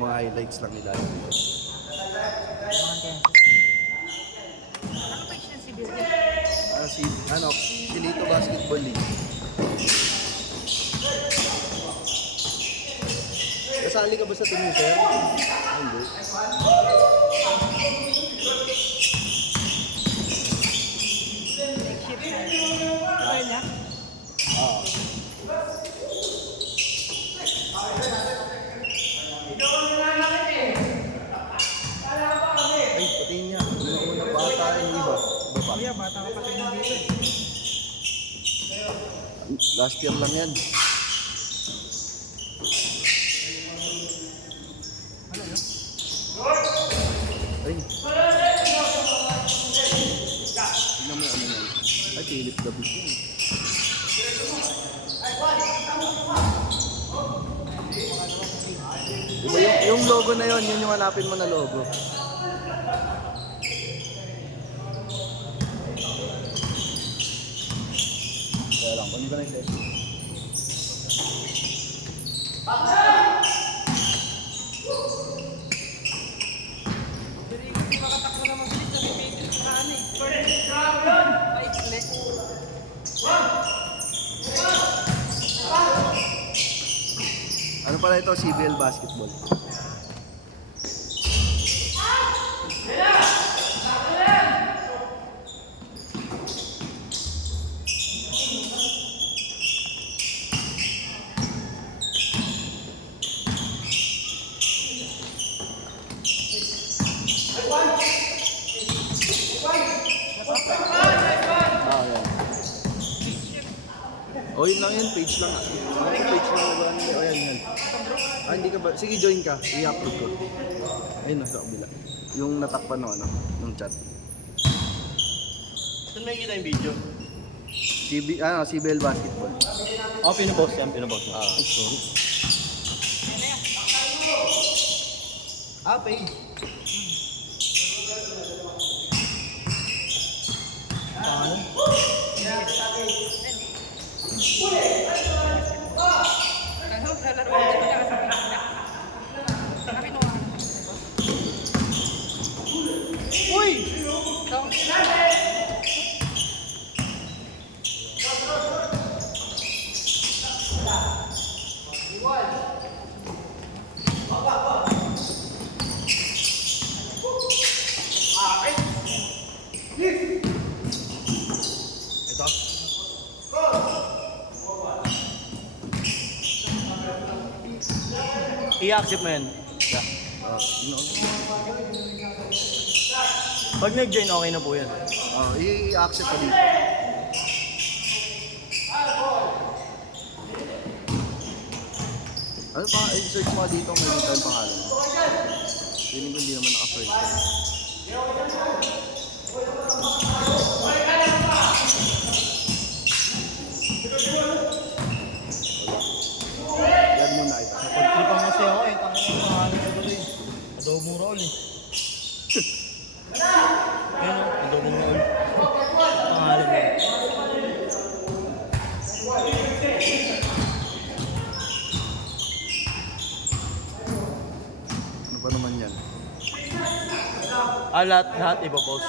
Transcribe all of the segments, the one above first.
Yung mga highlights lang nila. Ano pa siya si Billy? Chilito Basketball League. Kasali ka ba sa team, sir? Hindi. Next shift na. Kaya niya? Ah. Ay, pati niya. Una-una bata yung iba. Iba pa. Kuya, bata ka pa tayo dito eh. Last year lang yan. Ano yun? Ay. Tignan mo yung ano yan. Ay, Philip David yun. Diba yung logo na yun, yun yung hanapin mo na logo. Kaya lang, kung hindi ka nag-session. Hindi makatakbo na mabilis na may pages sa ano eh. Ay, split. Ano pala ito? CBL Basketball. Ah, yan. Oh, yun lang yun. Page lang. Ano yung page lang ba? Oh, yan, yan. Ah, hindi ka ba? Sige, join ka. I-upload ko. Ayun, nasa kabila. Yung natakpan no, ano, ng chat. Saan may kita yung video? CBL Basketball. Oh, pinupost yan, pinupost mo. Ah. Sorry. Page. Ano, lalaro ko dito na sa pizza. Kami nawa. Uy! Ito? I-accept mo yan. Yeah. Yun ako. Pag nag-join, okay na po yan. I-accept ko dito. Ano pa? I-search mo dito kung may dito yung pangalan mo. Feeling ko hindi naman naka-first. Yan muna ito. Pagtripang kasi ako eh. Tangin ang pangalan ko tuloy. Adobo roll eh. Ayun o, adobo roll. Pangalan mo. Ano pa naman yan? Lahat ipopost.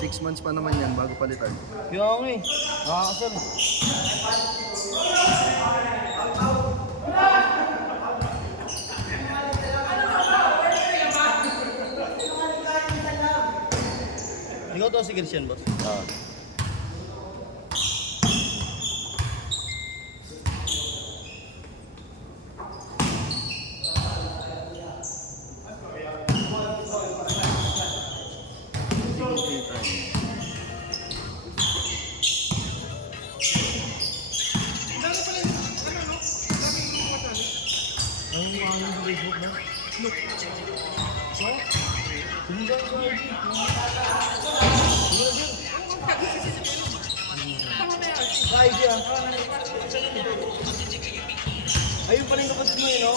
6 months pa naman yan bago palitan. Yung eh. Nakakasal. Ikaw to si Christian, boss. Ang mga sa Facebook mo? Look. Idea. Ayun pa rin kapatid mo yun, no?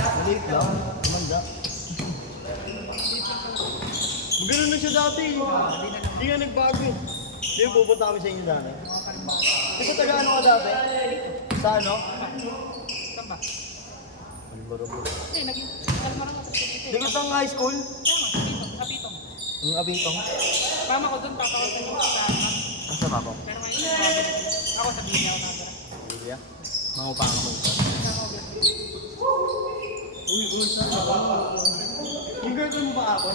Maliit lang. Manda. Ganun na siya dati. Hindi nga nagbago. Hindi pupunta kami sa inyo dati. Ito taga ano ka dati? Sa ano? Saan ba? Malbaro. Hindi, naging kalmarang ako. Dito ang high school? Tama, sa Pitong. Ang abitong. Mama ko doon, papa ko sa Pitong sa Alman. Asa ba ako? Pero ngayon, ako sa Binya ako natira. Lilia? Mangupang ako. Uy, saan ka ba? Yung girlfriend mo ba ako?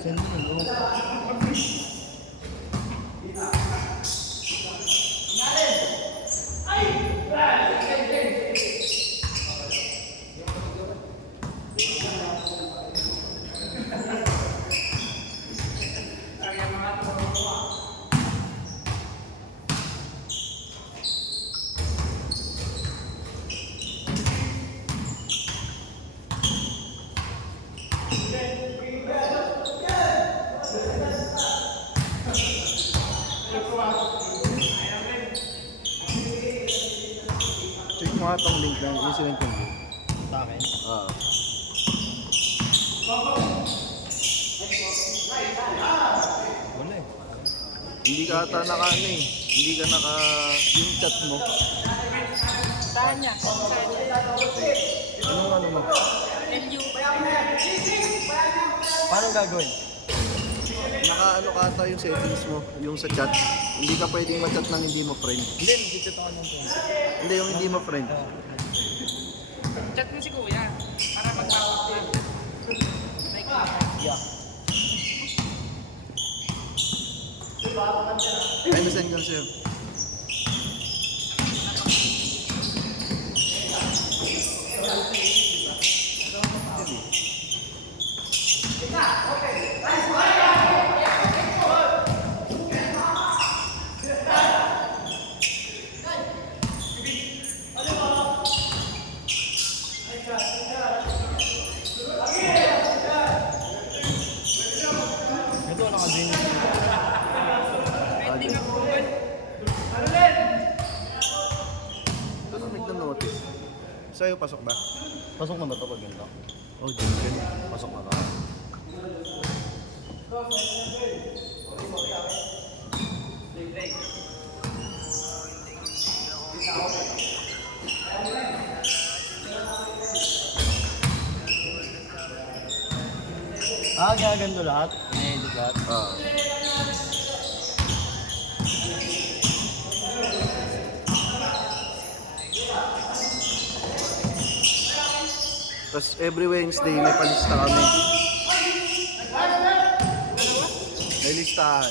Send mo na look. Check mo nga tong link na yung sinend ko. Sa akin? Ah. Wala eh. Hindi ka ata naka ano eh. Hindi ka naka yung chat mo. Saan niya? Anong ano mo? LU. Paano gagawin? Naka ano ka ata yung settings mo, yung sa chat. Hindi ka pwedeng ma-chat ng hindi mo friend. Hindi, nag-chat ako ng phone. Hindi, yung hindi mo friend. Chat mo si Kuya. Para magpapag na. Like, Yeah. Ay, nasend ko sa'yo. Ito, naka-join. trending ako. Ano nagna-notice? Sa'yo, pasok ba? Pasok na ba ito pag ganito? Oh, Jingle. Pasok na to. Gagando lahat? I-edit lahat? Ah. Tapos every Wednesday may palista kami. listahan.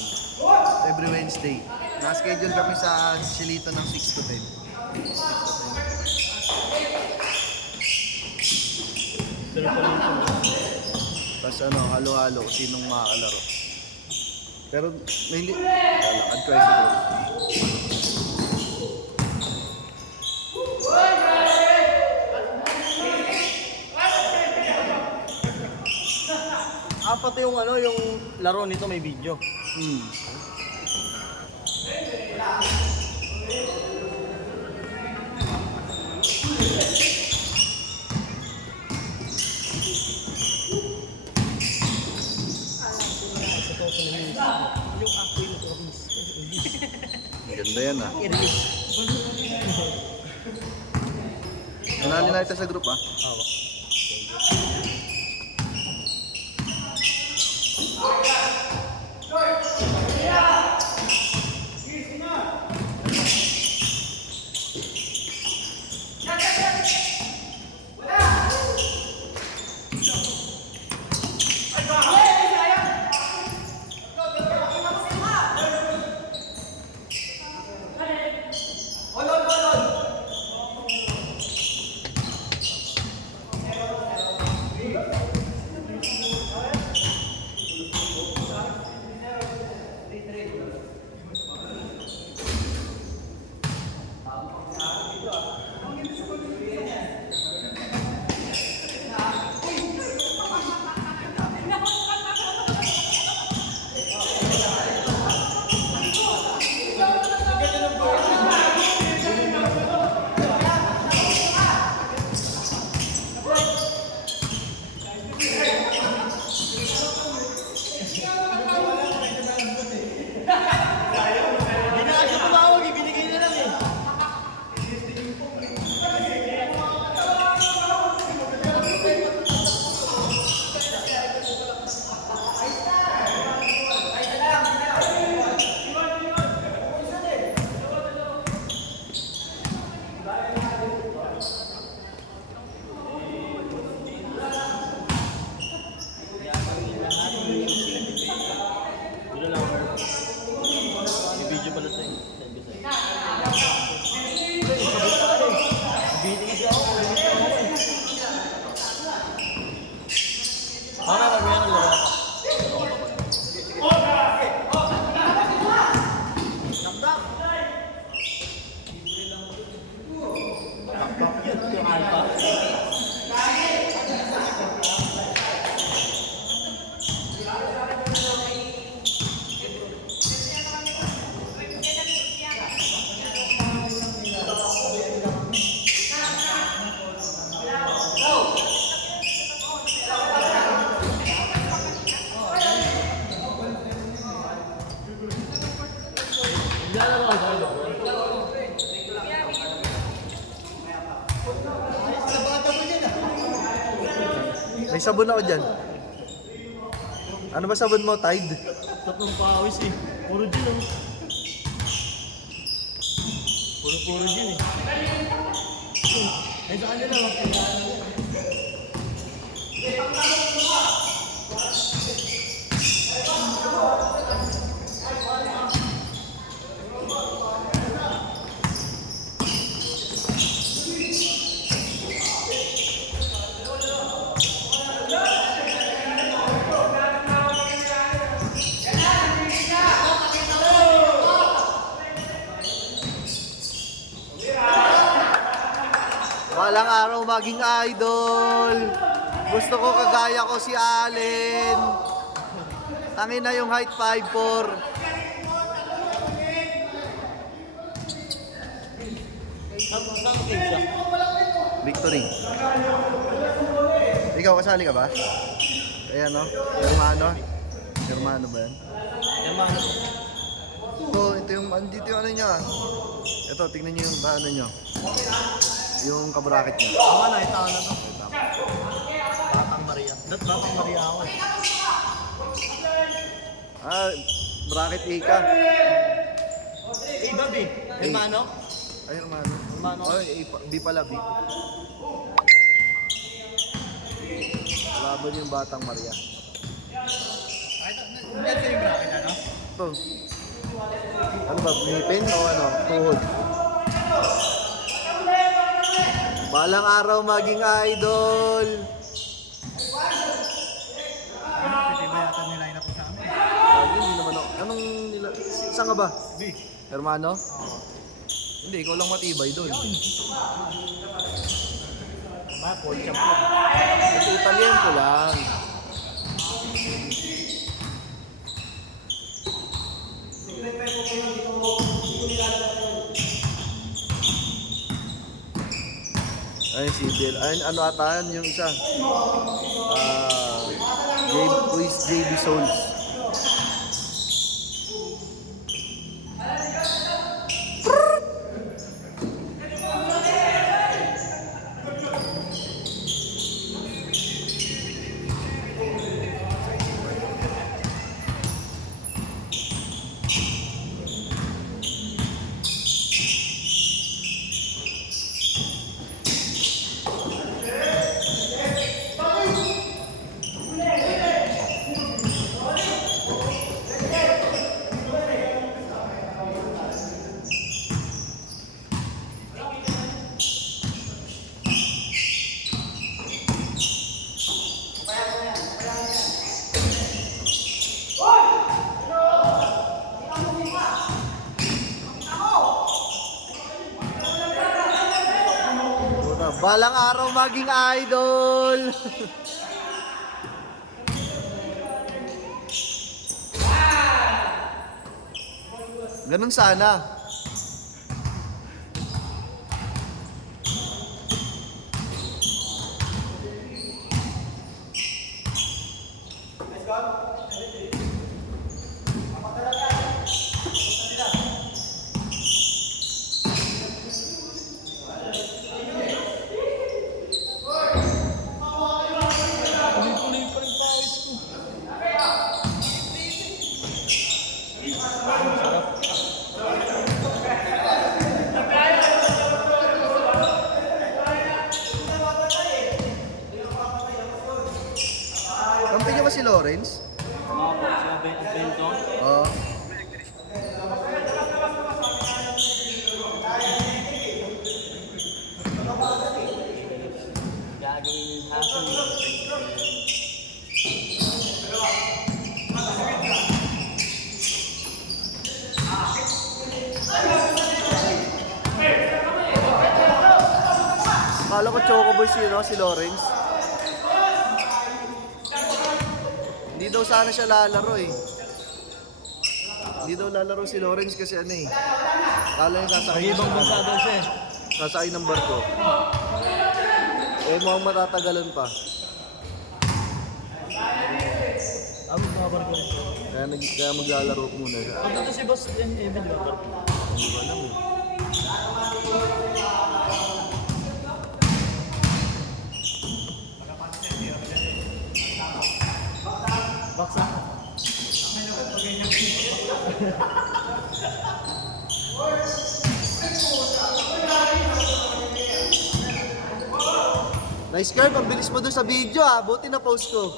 Every Wednesday. Na-schedule kami sa Chilito ng 6 to 10. 6 to 10. Tapos ano, halo-halo kung sinong makakalaro. Pero mainly, lalakad ko sa group. Pati yung ano, yung laro nito may video. Hmm. Ganda yan ah. Manali na ito sa group ah. Oo. May sabon ako dyan. Ano ba sabon mo? Tide? Tatlong pawis eh. Puro gin oh. Puro gin eh. Ay sa kanila lang. Walang araw maging idol. Gusto ko kagaya ko si Allen. Tangin na yung height 5'4". Saan team siya? Victory. Ikaw, kasali ka ba? Ayan no? Hermano? Hermano ba yan? Hermano. Ito yung, andito yung ano niya. Ito, tingnan niyo yung ano niyo. Yung kabracket niya. Tama na, ito na to. Batang Maria. Batang Maria ako eh. Ah, bracket A ka. Eh, Babi. Hermano? Ay, hermano. Hermano. Ay, B pala, B. Laban yung Batang Maria. Ay, ito yung bracket ano? to. Ano ba, ngipin o ano? Tuhod. Balang araw maging idol. Pwede ba yata niline up sa amin? Hindi naman ako. Anong nila? Saan ka ba? B. Hermano? Hindi, ikaw lang matibay doon. Ba, Paul Champ lang. Ito Italian ko lang. Ay, si Bill. Ay, ano ata yan yung isa? Quiz JB Souls. Balang araw maging idol. Ganun sana. Tuloy-tuloy pa rin pawis ko. Kampi niyo ba si Lawrence? Sabi ang bento. Oo. Gagawin yung hassle. Akala ko Choco Boy si Lawrence. Hindi daw sana siya lalaro eh. Hindi daw lalaro si Lawrence kasi ano eh. Akala niya sasakay May ibang bansa daw siya eh. sasakay ng barko. Eh mukhang matatagalan pa. Mga barko rin. Kaya maglalaro muna siya. Pag ito si Boss Evan, di ba? Hindi ko alam eh. Baksa. Nice curve, ang bilis mo dun sa video ah. Buti na post ko.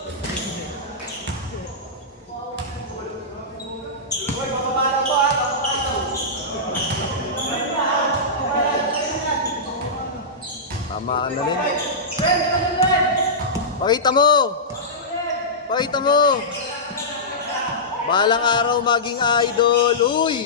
Tamaan na rin. Pakita mo! Pakita mo! Balang araw maging idol. Uy!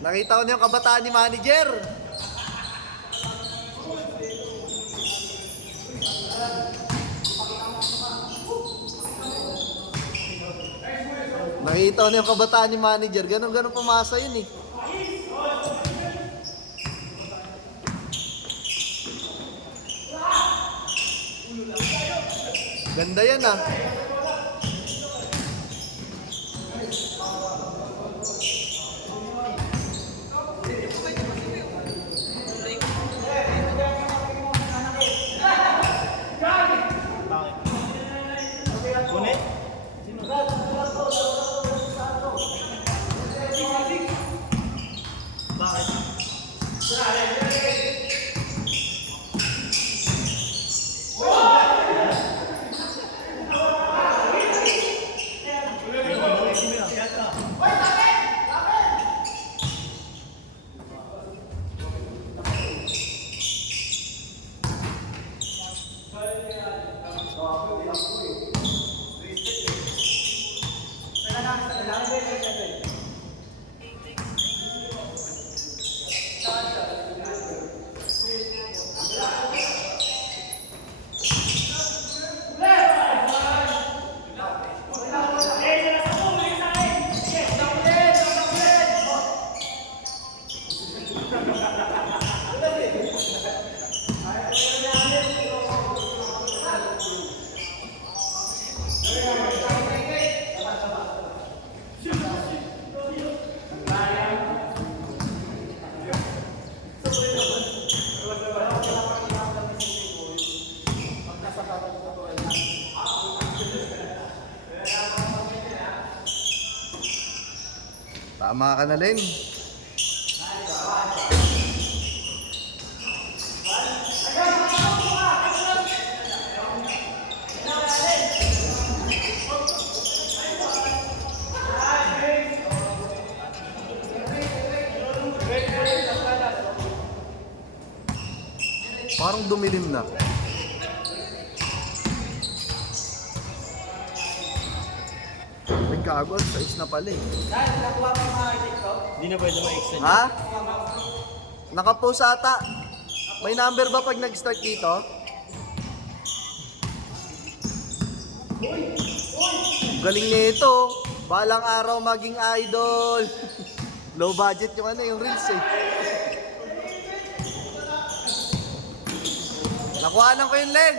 Nakita ko na yung kabataan ni manager. Nakita ko na yung kabataan ni manager. Ganon pumasa yun eh. Ganda yan ah. Kunin? Tama ka na, Len. Parang dumilim na. May gago, sa is na pala eh. Hindi na pwede ma-extend. Ha? Nakapost ata. May number ba pag nag-start dito? Galing nito. Balang araw maging idol. Low budget yung ano, yung reels eh. Nakuhanan ko yung Len.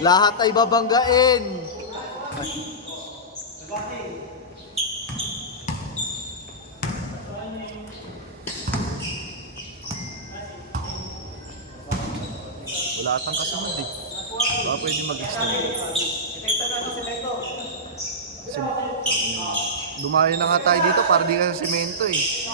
Lahat ay babanggain. Wala atang kasunod eh. Baka pwede mag-extend. Dumayo na nga tayo dito para di ka sa semento eh.